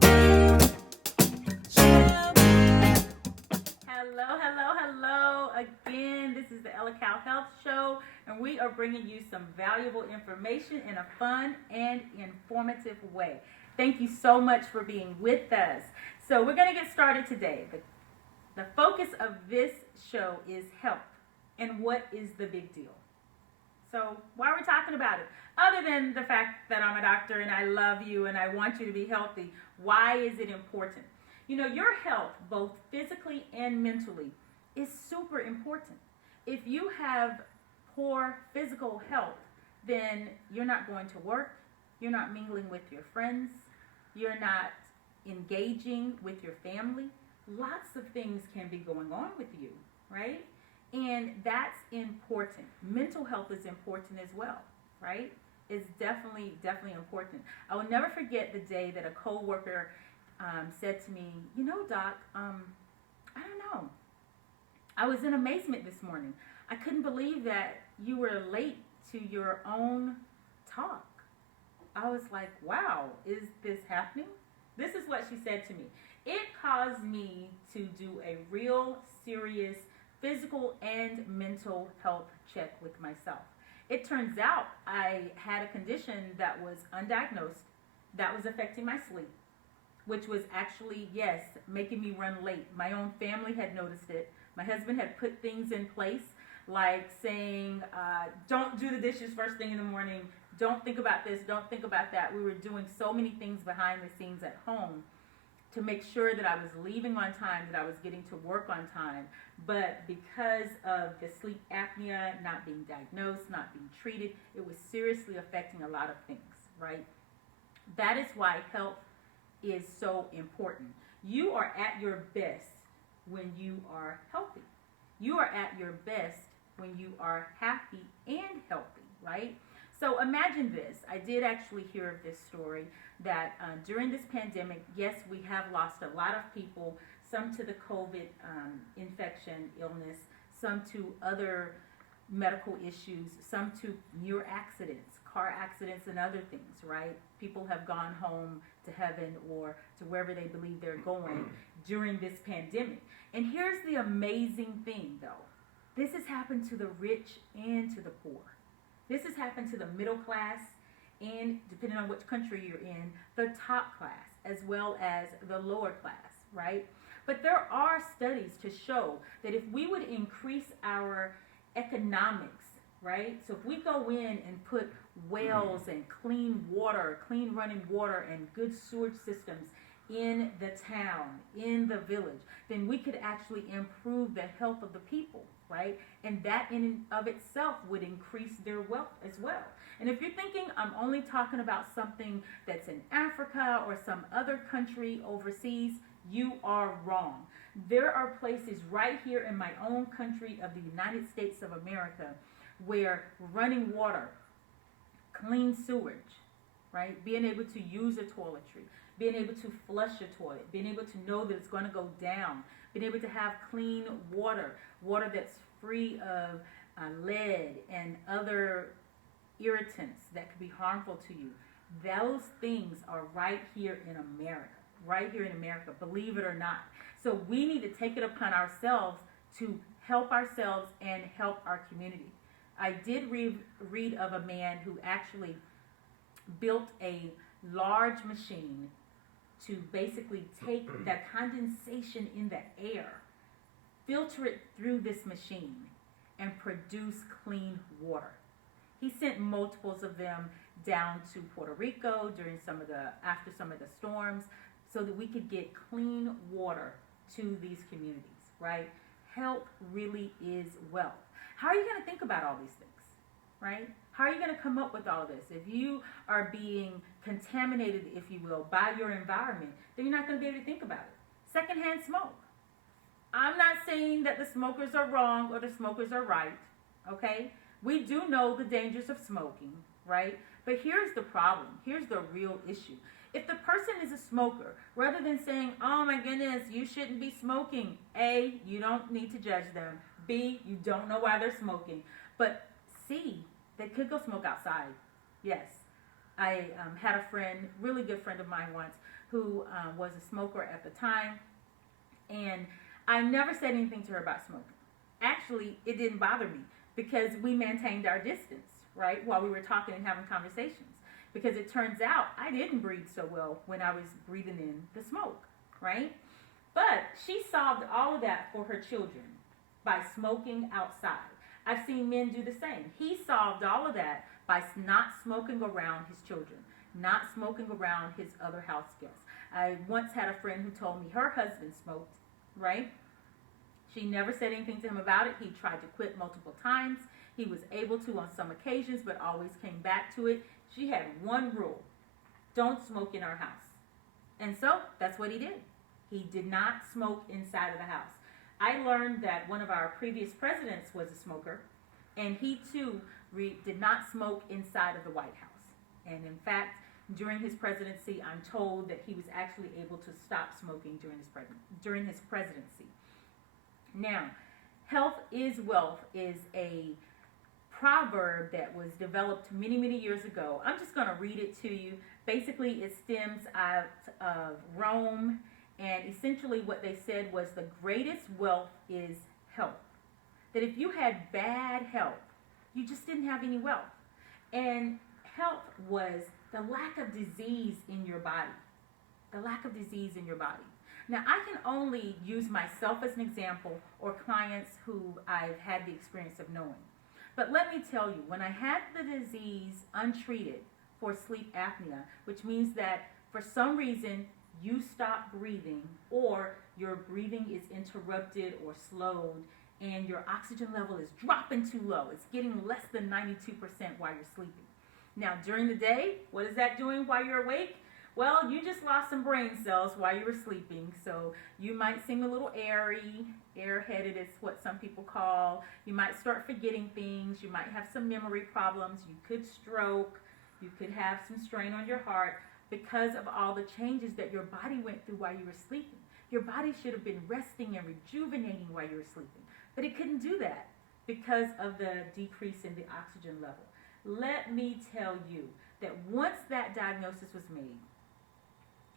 Hello again. This is the Ellehcal Health Show, and we are bringing you some valuable information in a fun and informative way. Thank you so much for being with us. So we're going to get started today. The focus of this show is health, and what is the big deal? So why are we talking about it? Other than the fact that I'm a doctor and I love you and I want you to be healthy, why is it important? You know, your health, both physically and mentally, is super important. If you have poor physical health, then you're not going to work, you're not mingling with your friends, you're not engaging with your family. Lots of things can be going on with you, right? And that's important. Mental health is important as well, right? It's definitely important. I will never forget the day that a coworker said to me, you know, Doc, I don't know. I was in amazement this morning. I couldn't believe that you were late to your own talk. I was like, wow, is this happening? This is what she said to me. It caused me to do a real serious physical and mental health check with myself. It turns out I had a condition that was undiagnosed, that was affecting my sleep, which was actually, yes, making me run late. My own family had noticed it. My husband had put things in place, like saying, don't do the dishes first thing in the morning, don't think about this, don't think about that. We were doing so many things behind the scenes at home to make sure that I was leaving on time, that I was getting to work on time. But because of the sleep apnea, not being diagnosed, not being treated, it was seriously affecting a lot of things, right? That is why health is so important. You are at your best when you are healthy. You are at your best when you are happy and healthy, right? So imagine this. I did actually hear of this story that during this pandemic, yes, we have lost a lot of people, some to the COVID infection, illness, some to other medical issues, some to near accidents, car accidents and other things, right? People have gone home to heaven or to wherever they believe they're going during this pandemic. And here's the amazing thing, though. This has happened to the rich and to the poor. This has happened to the middle class and, depending on which country you're in, the top class as well as the lower class, right? But there are studies to show that if we would increase our economics, right? So if we go in and put wells and clean water, clean running water and good sewage systems in the town, in the village, then we could actually improve the health of the people, right? And that in and of itself would increase their wealth as well. And if you're thinking I'm only talking about something that's in Africa or some other country overseas, you are wrong. There are places right here in my own country of the United States of America where running water, clean sewage, right? Being able to use a toiletry, being able to flush a toilet, being able to know that it's going to go down, being able to have clean water, water that's free of lead and other irritants that could be harmful to you. Those things are right here in America, believe it or not. So we need to take it upon ourselves to help ourselves and help our community. I did read of a man who actually built a large machine to basically take the condensation in the air, filter it through this machine, and produce clean water. He sent multiples of them down to Puerto Rico after some of the storms so that we could get clean water to these communities, right? Health really is wealth. How are you going to think about all these things, right? How are you going to come up with all this? If you are being contaminated, if you will, by your environment, then you're not going to be able to think about it. Secondhand smoke. I'm not saying that the smokers are wrong or the smokers are right, okay? We do know the dangers of smoking, right? But here's the problem. Here's the real issue. If the person is a smoker, rather than saying, oh my goodness, you shouldn't be smoking, A, you don't need to judge them. B, you don't know why they're smoking. But C, they could go smoke outside. Yes. I had a friend, really good friend of mine once, who was a smoker at the time, and I never said anything to her about smoking. Actually, it didn't bother me because we maintained our distance, right, while we were talking and having conversations. Because it turns out I didn't breathe so well when I was breathing in the smoke, right? But she solved all of that for her children by smoking outside. I've seen men do the same. He solved all of that by not smoking around his children, not smoking around his other house guests. I once had a friend who told me her husband smoked, right? She never said anything to him about it. He tried to quit multiple times. He was able to on some occasions, but always came back to it. She had one rule: don't smoke in our house. And so that's what he did. He did not smoke inside of the house. I learned that one of our previous presidents was a smoker, and he too did not smoke inside of the White House. And in fact, during his presidency, I'm told that he was actually able to stop smoking during his presidency. Now, health is wealth is a proverb that was developed many, many years ago. I'm just going to read it to you. Basically, it stems out of Rome, and essentially what they said was the greatest wealth is health. That if you had bad health, you just didn't have any wealth. And health was the lack of disease in your body. The lack of disease in your body. Now, I can only use myself as an example or clients who I've had the experience of knowing. But let me tell you, when I had the disease untreated for sleep apnea, which means that for some reason you stop breathing or your breathing is interrupted or slowed and your oxygen level is dropping too low. It's getting less than 92% while you're sleeping. Now, during the day, what is that doing while you're awake? Well, you just lost some brain cells while you were sleeping, so you might seem a little airy, airheaded is what some people call. You might start forgetting things. You might have some memory problems. You could stroke. You could have some strain on your heart because of all the changes that your body went through while you were sleeping. Your body should have been resting and rejuvenating while you were sleeping, but it couldn't do that because of the decrease in the oxygen level. Let me tell you that once that diagnosis was made,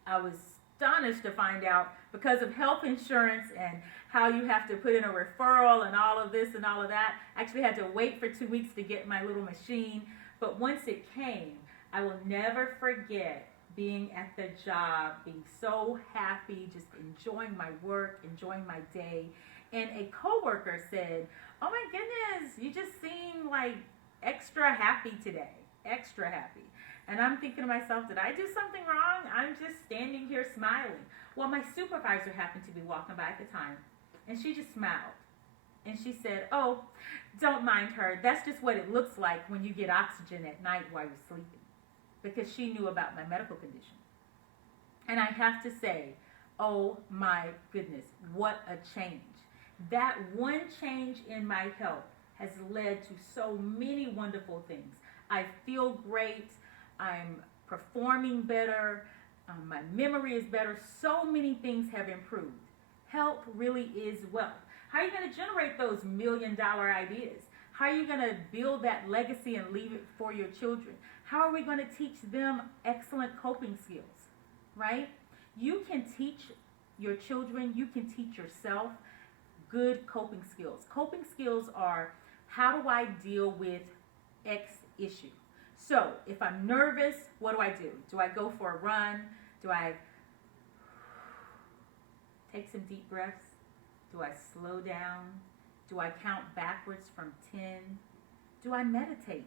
I was astonished to find out, because of health insurance and how you have to put in a referral and all of this and all of that, I actually had to wait for 2 weeks to get my little machine. But once it came, I will never forget being at the job, being so happy, just enjoying my work, enjoying my day. And a coworker said, "Oh my goodness, you just seem like extra happy today, extra happy." And I'm thinking to myself, did I do something wrong? I'm just standing here smiling. Well, my supervisor happened to be walking by at the time, and she just smiled. And she said, "Oh, don't mind her. That's just what it looks like when you get oxygen at night while you're sleeping." Because she knew about my medical condition. And I have to say, oh my goodness, what a change. That one change in my health has led to so many wonderful things. I feel great. I'm performing better. My memory is better. So many things have improved. Health really is wealth. How are you going to generate those $1 million ideas? How are you going to build that legacy and leave it for your children? How are we going to teach them excellent coping skills, right? You can teach your children, you can teach yourself good coping skills. Coping skills are, how do I deal with X issue? So if I'm nervous, what do? Do I go for a run? Do I take some deep breaths? Do I slow down? Do I count backwards from 10? Do I meditate?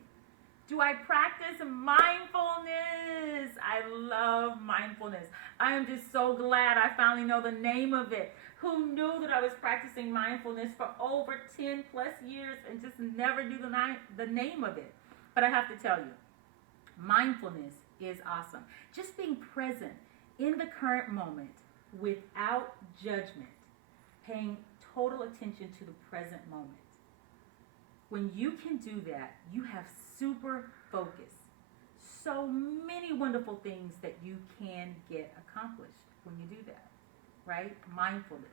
Do I practice mindfulness? I love mindfulness. I am just so glad I finally know the name of it. Who knew that I was practicing mindfulness for over 10 plus years and just never knew the name of it? But I have to tell you, mindfulness is awesome. Just being present in the current moment without judgment, paying total attention to the present moment. When you can do that, you have super focus. So many wonderful things that you can get accomplished when you do that, right? Mindfulness.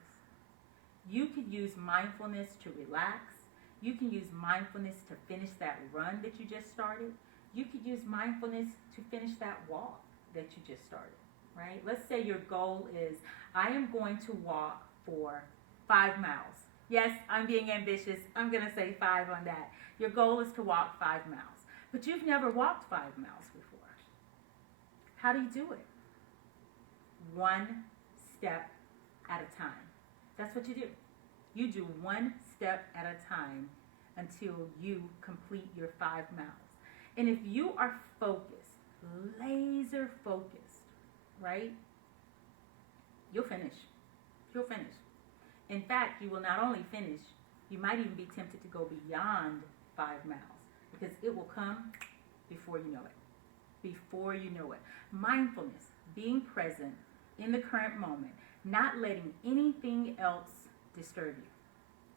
You could use mindfulness to relax. You can use mindfulness to finish that run that you just started. You could use mindfulness to finish that walk that you just started, right? Let's say your goal is, I am going to walk for 5 miles. Yes, I'm being ambitious. I'm going to say 5 on that. Your goal is to walk 5 miles, but you've never walked 5 miles before. How do you do it? One step at a time. That's what you do. You do one step at a time until you complete your 5 miles. And if you are focused, laser focused, right? You'll finish. You'll finish. In fact, you will not only finish, you might even be tempted to go beyond 5 miles because it will come before you know it. Before you know it. Mindfulness, being present in the current moment, not letting anything else disturb you.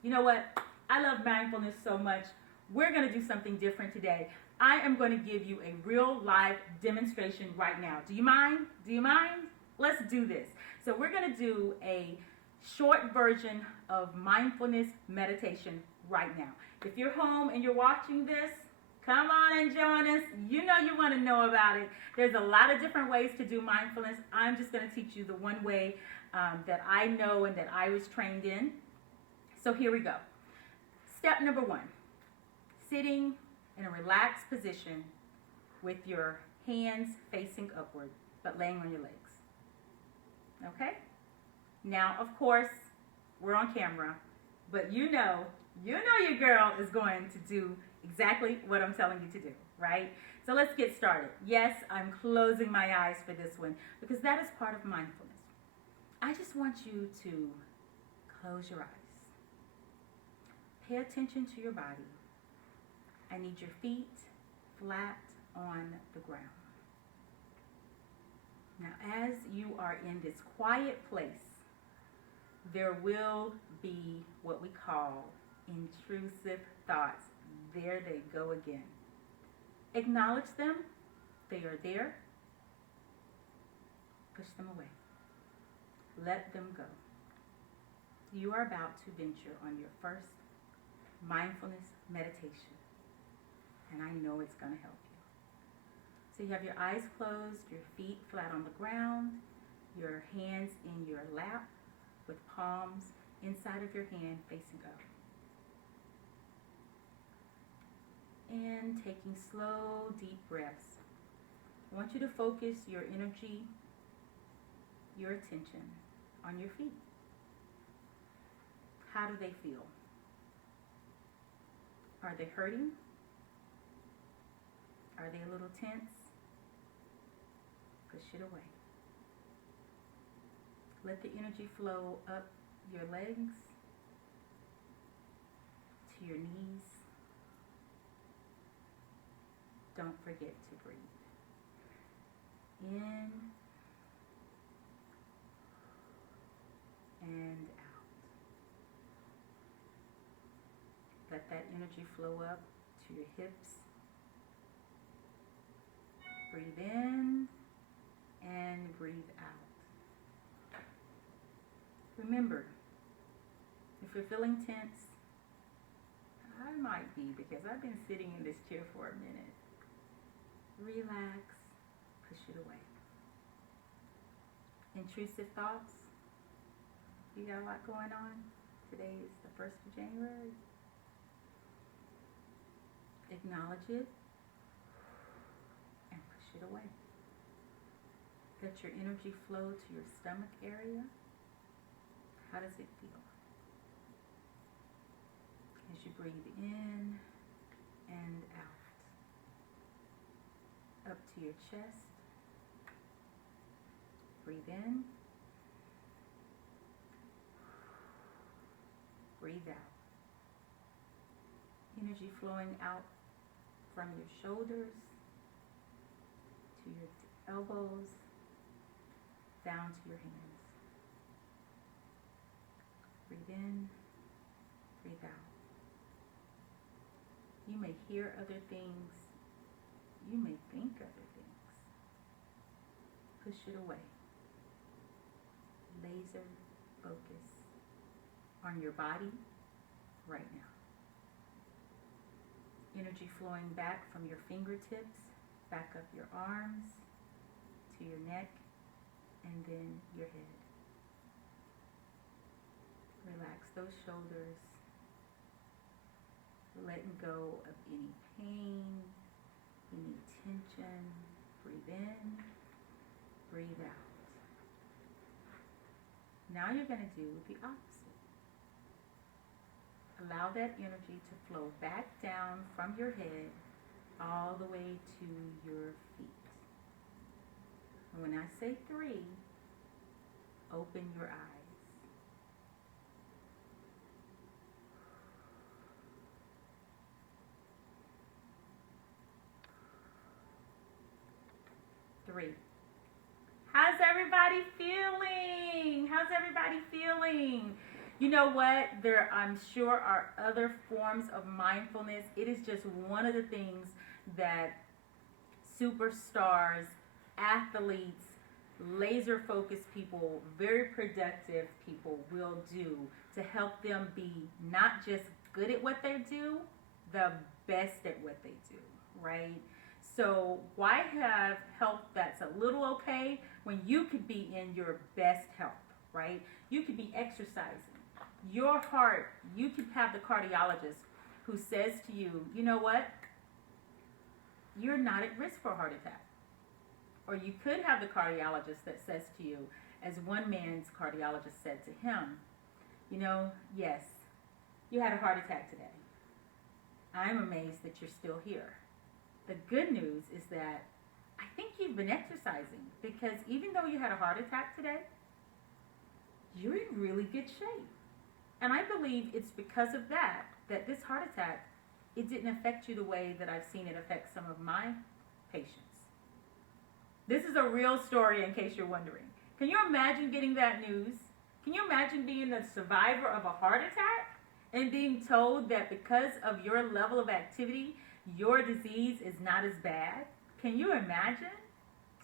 You know what? I love mindfulness so much. We're going to do something different today. I am going to give you a real live demonstration right now. Do you mind? Do you mind? Let's do this. So we're going to do a short version of mindfulness meditation right now. If you're home and you're watching this, come on and join us. You know you want to know about it. There's a lot of different ways to do mindfulness. I'm just going to teach you the one way that I know and that I was trained in. So here we go. Step number 1, sitting in a relaxed position with your hands facing upward, but laying on your legs. Okay? Now, of course, we're on camera, but you know your girl is going to do exactly what I'm telling you to do, right? So let's get started. Yes, I'm closing my eyes for this one because that is part of mindfulness. I just want you to close your eyes. Pay attention to your body. I need your feet flat on the ground. Now, as you are in this quiet place, there will be what we call intrusive thoughts. There they go again. Acknowledge them. They are there. Push them away. Let them go. You are about to venture on your first mindfulness meditation, and I know it's going to help you. So you have your eyes closed, your feet flat on the ground, your hands in your lap with palms inside of your hand facing up. And taking slow, deep breaths. I want you to focus your energy, your attention on your feet. How do they feel? Are they hurting? Are they a little tense? Push it away. Let the energy flow up your legs, to your knees. Don't forget to breathe. In and out. Let that energy flow up to your hips. Breathe in and breathe out. Remember, if you're feeling tense, I might be because I've been sitting in this chair for a minute. Relax, push it away. Intrusive thoughts, you got a lot going on. Today is the 1st of January. Acknowledge it and push it away. Let your energy flow to your stomach area. How does it feel? As you breathe in and out. Up to your chest. Breathe in. Breathe out. Energy flowing out from your shoulders to your elbows, down to your hands. Breathe in, breathe out. You may hear other things. You may think other things. Push it away. Laser focus on your body right now. Energy flowing back from your fingertips, back up your arms, to your neck, and then your head. Relax those shoulders, letting go of any pain, any tension. Breathe in, breathe out. Now you're going to do the opposite. Allow that energy to flow back down from your head all the way to your feet. And when I say 3, open your eyes. How's everybody feeling? How's everybody feeling? You know what? There, I'm sure, are other forms of mindfulness. It is just one of the things that superstars, athletes, laser focused people, very productive people will do to help them be not just good at what they do, the best at what they do, right? So why have health that's a little okay when you could be in your best health, right? You could be exercising. Your heart, you could have the cardiologist who says to you, you know what? You're not at risk for a heart attack. Or you could have the cardiologist that says to you, as one man's cardiologist said to him, you know, yes, you had a heart attack today. I'm amazed that you're still here. The good news is that I think you've been exercising, because even though you had a heart attack today, you're in really good shape. And I believe it's because of that this heart attack, it didn't affect you the way that I've seen it affect some of my patients. This is a real story, in case you're wondering. Can you imagine getting that news? Can you imagine being the survivor of a heart attack and being told that because of your level of activity, your disease is not as bad? Can you imagine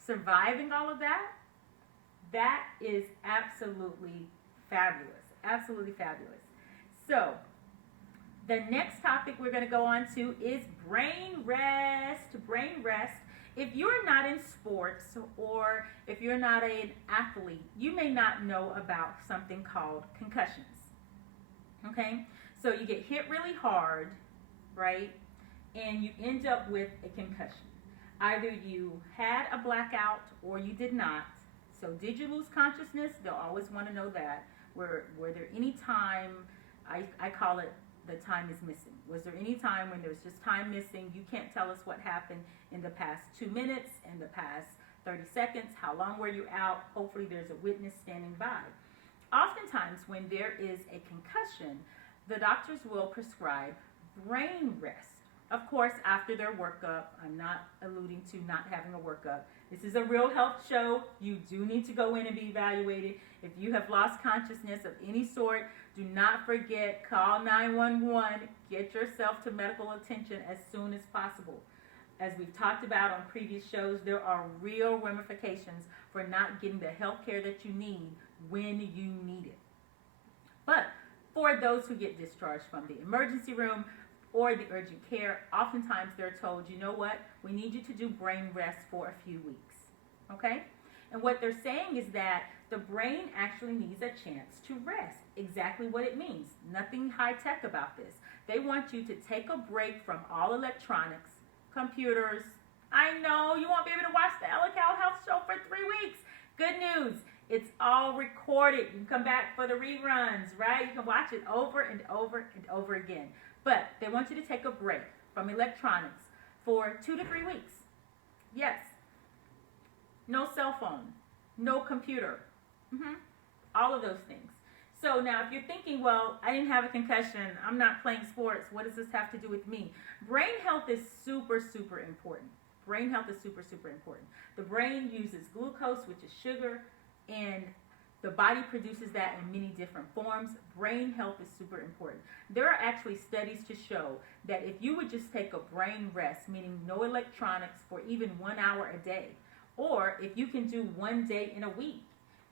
surviving all of that? That is absolutely fabulous. Absolutely fabulous. So, the next topic we're going to go on to is brain rest. Brain rest. If you're not in sports, or if you're not an athlete, you may not know about something called concussions. Okay? So you get hit really hard, right? And you end up with a concussion. Either you had a blackout or you did not. So did you lose consciousness? They'll always want to know that. Were there any time, I call it the time is missing. Was there any time when there's just time missing? You can't tell us what happened in the past 2 minutes, in the past 30 seconds. How long were you out? Hopefully there's a witness standing by. Oftentimes when there is a concussion, the doctors will prescribe brain rest. Of course, after their workup. I'm not alluding to not having a workup. This is a real health show. You do need to go in and be evaluated. If you have lost consciousness of any sort, do not forget, call 911. Get yourself to medical attention as soon as possible. As we've talked about on previous shows, there are real ramifications for not getting the health care that you need when you need it. But for those who get discharged from the emergency room or the urgent care, oftentimes they're told, you know what, we need you to do brain rest for a few weeks, okay? And what they're saying is that the brain actually needs a chance to rest. Exactly what it means. Nothing high-tech about this. They want you to take a break from all electronics, computers. I know you won't be able to watch the Ellehcal Health show for 3 weeks. Good news. It's all recorded. You can come back for the reruns, right? You can watch it over and over and over again. But they want you to take a break from electronics for 2 to 3 weeks. Yes. No cell phone. No computer. All of those things. So now if you're thinking, well, I didn't have a concussion. I'm not playing sports. What does this have to do with me? Brain health is super, super important. Brain health is super, super important. The brain uses glucose, which is sugar, and the body produces that in many different forms. Brain health is super important. There are actually studies to show that if you would just take a brain rest, meaning no electronics for even 1 hour a day, or if you can do 1 day in a week.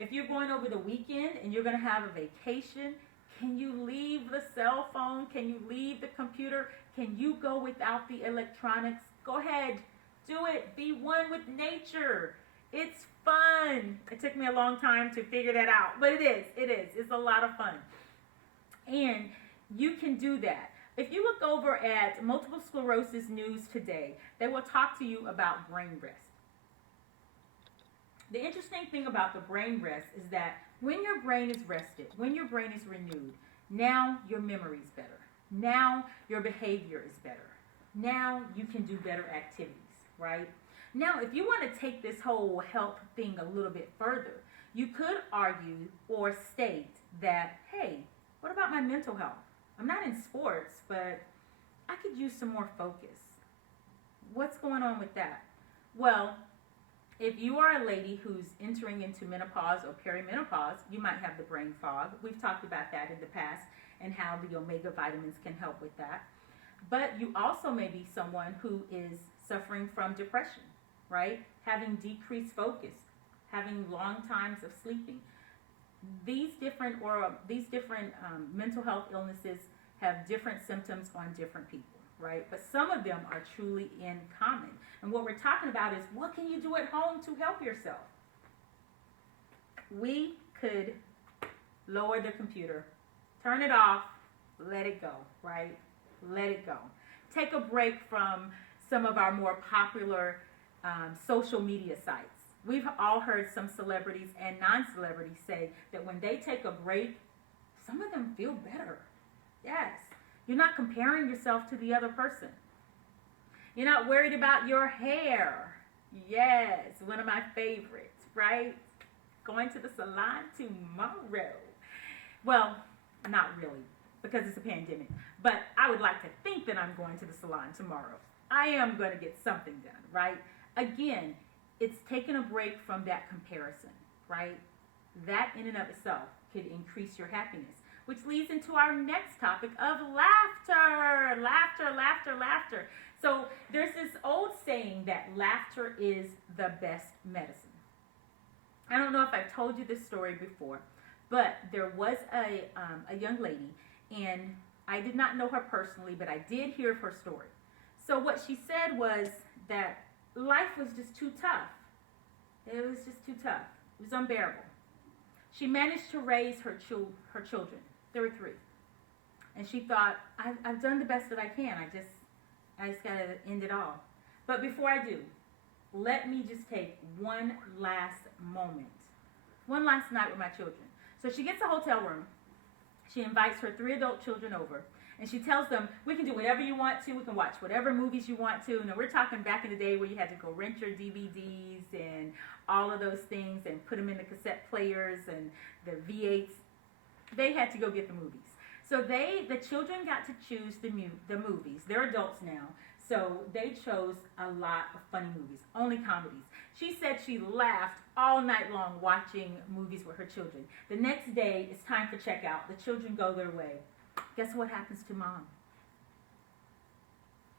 If you're going over the weekend and you're going to have a vacation, can you leave the cell phone? Can you leave the computer? Can you go without the electronics? Go ahead. Do it. Be one with nature. It's fun. It took me a long time to figure that out, but it is. It is. It's a lot of fun. And you can do that. If you look over at Multiple Sclerosis News today, they will talk to you about brain rest. The interesting thing about the brain rest is that when your brain is rested, when your brain is renewed, now your memory is better. Now your behavior is better. Now you can do better activities, right? Now, if you want to take this whole health thing a little bit further, you could argue or state that, hey, what about my mental health? I'm not in sports, but I could use some more focus. What's going on with that? Well, if you are a lady who's entering into menopause or perimenopause, you might have the brain fog. We've talked about that in the past and how the omega vitamins can help with that. But you also may be someone who is suffering from depression, right? Having decreased focus, having long times of sleeping. These different mental health illnesses have different symptoms on different people, right? But some of them are truly in common. And what we're talking about is, what can you do at home to help yourself? We could lower the computer, turn it off, let it go, right? Let it go. Take a break from some of our more popular social media sites. We've all heard some celebrities and non-celebrities say that when they take a break, some of them feel better. Yes. You're not comparing yourself to the other person. You're not worried about your hair. Yes, one of my favorites, right? Going to the salon tomorrow. Well, not really, because it's a pandemic. But I would like to think that I'm going to the salon tomorrow. I am going to get something done, right? Again, it's taking a break from that comparison, right? That in and of itself could increase your happiness, which leads into our next topic of laughter. Laughter, laughter, laughter. So there's this old saying that laughter is the best medicine. I don't know if I've told you this story before, but there was a young lady, and I did not know her personally, but I did hear her story. So what she said was that life was just too tough. It was just too tough. It was unbearable. She managed to raise her children. There were 3. And she thought, I've done the best that I can. I just got to end it all. But before I do, let me just take one last moment. One last night with my children. So she gets a hotel room. She invites her 3 adult children over. And she tells them, we can do whatever you want to. We can watch whatever movies you want to. Now, we're talking back in the day where you had to go rent your DVDs and all of those things and put them in the cassette players and the V8s. They had to go get the movies. So the children got to choose the movies. They're adults now. So they chose a lot of funny movies, only comedies. She said she laughed all night long watching movies with her children. The next day, it's time for checkout. The children go their way. Guess what happens to mom?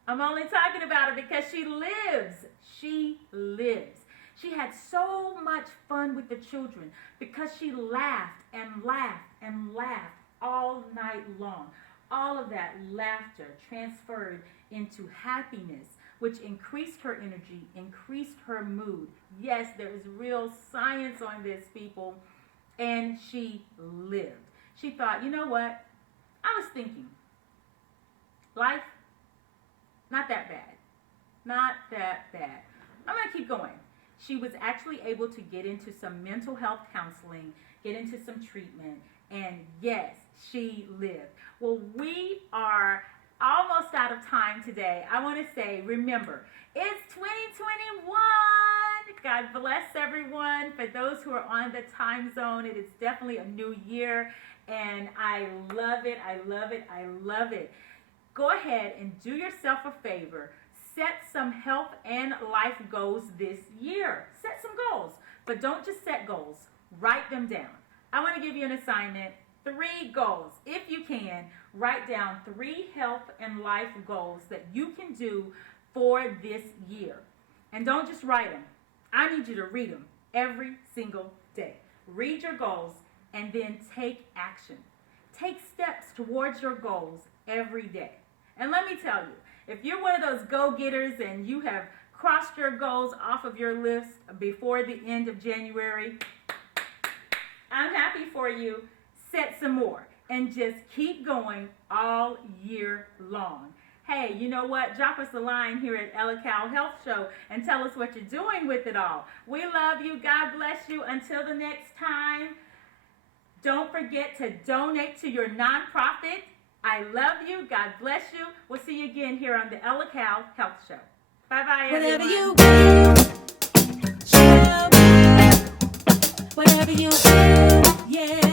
I'm only talking about it because she lives. She lives. She had so much fun with the children because she laughed and laughed and laughed all night long. All of that laughter transferred into happiness, which increased her energy, increased her mood. Yes, there is real science on this, people. And she lived. She thought, you know what? I was thinking, life, not that bad. Not that bad. I'm going to keep going. She was actually able to get into some mental health counseling, get into some treatment, and yes, she lived. Well, we are almost out of time today. I want to say, remember, it's 2021. God bless everyone. For those who are on the time zone, it is definitely a new year. And I love it, I love it, I love it. Go ahead and do yourself a favor. Set some health and life goals this year. Set some goals, but don't just set goals. Write them down. I want to give you an assignment. 3 goals. If you can, write down 3 health and life goals that you can do for this year. And don't just write them. I need you to read them every single day. Read your goals and then take action. Take steps towards your goals every day. And let me tell you, if you're one of those go-getters and you have crossed your goals off of your list before the end of January, I'm happy for you. Set some more and just keep going all year long. Hey, you know what? Drop us a line here at Ellehcal Health Show and tell us what you're doing with it all. We love you. God bless you. Until the next time, don't forget to donate to your nonprofit. I love you. God bless you. We'll see you again here on the Ellehcal Health Show. Bye-bye, everyone. Whatever you do, show me. Whatever you do, yeah.